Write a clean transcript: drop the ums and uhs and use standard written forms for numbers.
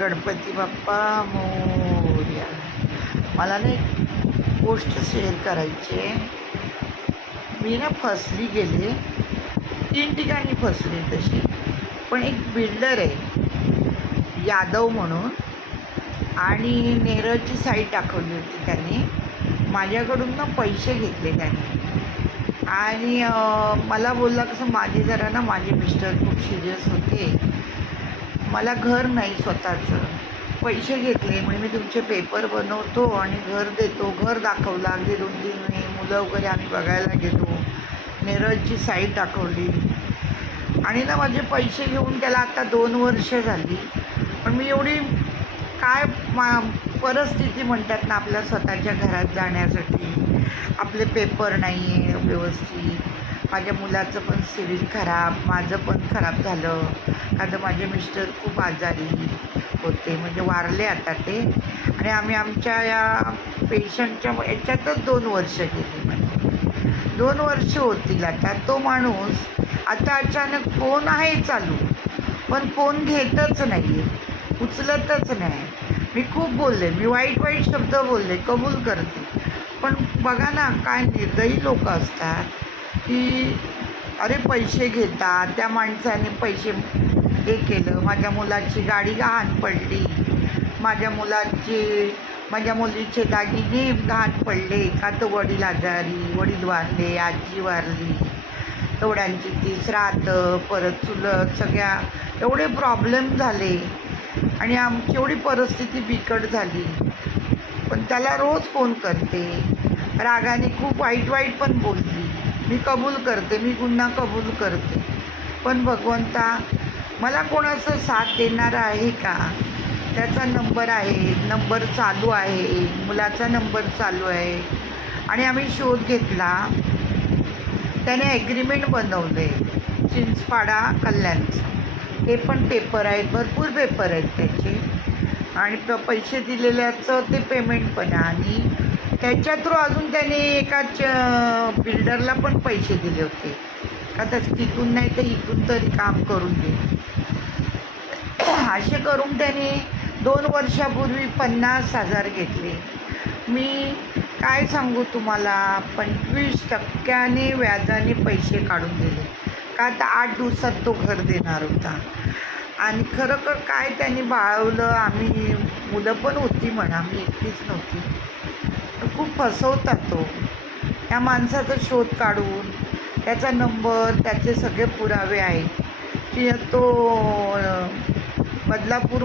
गणपती बाप्पा मोरया. मला ना एक गोष्ट शेअर करायची आहे. मी ना फसली गेले, 3 ठिकाणी फसले तशी. पण एक बिल्डर आहे यादव म्हणून, आणि नेरळची साईट दाखवली होती त्याने. माझ्याकडून ना पैसे घेतले त्याने, आणि मला बोलला कसं माझे मिस्टर खूप सिरियस होते, मला घर नाही स्वतःचं, पैसे घेतले म्हणजे मी तुमचे पेपर बनवतो आणि घर देतो. घर दाखवलं, अगदी 2-3 मुलं वगैरे आम्ही बघायला गेलो, नेरळची साईट दाखवली, आणि ना माझे पैसे घेऊन त्याला आता 2 वर्ष झाली. पण मी एवढी काय परिस्थिती म्हणतात ना आपल्या स्वतःच्या घरात जाण्यासाठी, आपले पेपर नाही आहे व्यवस्थित, माझ्या मुलाचं पण सिव्हिल खराब, माझं पण खराब झालं. आता माझे मिस्टर खूप आजारी होते, म्हणजे वारले आता ते, आणि आम्ही आमच्या या पेशंटच्या याच्यातच 2 वर्ष गेली. म्हणजे 2 वर्ष होतील आता. तो माणूस आता अचानक फोन आहे चालू, पण फोन घेतच नाही आहे, उचलतच नाही. मी खूप बोलले, मी वाईट शब्द बोलले, कबूल करते. पण बघा ना काय निर्दयी लोक असतात की अरे पैसे घेतात. त्या माणसाने पैसे हे केलं, माझ्या मुलाची गाडी गहाण पडली, माझ्या मुलीचे दागिने गहाण पडले, का तर वडील आजारी, वडील वारले, आजी वारली, तेवढ्यांची ती श्राद्ध, परत चुलत, सगळ्या एवढे प्रॉब्लेम झाले, आणि आमची एवढी परिस्थिती बिकट झाली. पण त्याला रोज फोन करते, रागाने खूप वाईट पण बोलली. मी कबूल करते, मी गुन्हा कबूल करते. पण भगवंता, मला कोणाचं साथ देणार आहे का? त्याचा नंबर आहे, नंबर चालू आहे, मुलाचा नंबर चालू आहे, आणि आम्ही शोध घेतला. त्याने ॲग्रीमेंट बनवलं आहे चिंचपाडा कल्याणचं. ते पण पेपर आहेत, भरपूर पेपर आहेत त्याचे, आणि पैसे दिलेल्याचं ते पेमेंट पण आहे. आणि त्याच्या थ्रू अजून त्याने एकाच बिल्डरला पण पैसे दिले होते, का तर तिथून नाही तर इथून तरी काम करून दे. असे करून त्याने 2 वर्षापूर्वी 50,000 घेतले. मी काय सांगू तुम्हाला, 25% व्याजाने पैसे काढून दिले, का तर 8 दिवसात तो घर देणार होता. आणि खरोखर काय त्यांनी बाळवलं. आम्ही मुलं पण होती म्हणा, मी एकटीच नव्हती. खूप फसवतात तो. या माणसाचा शोध काढून, त्याचा नंबर, त्याचे सगळे पुरावे आहेत की तो बदलापूर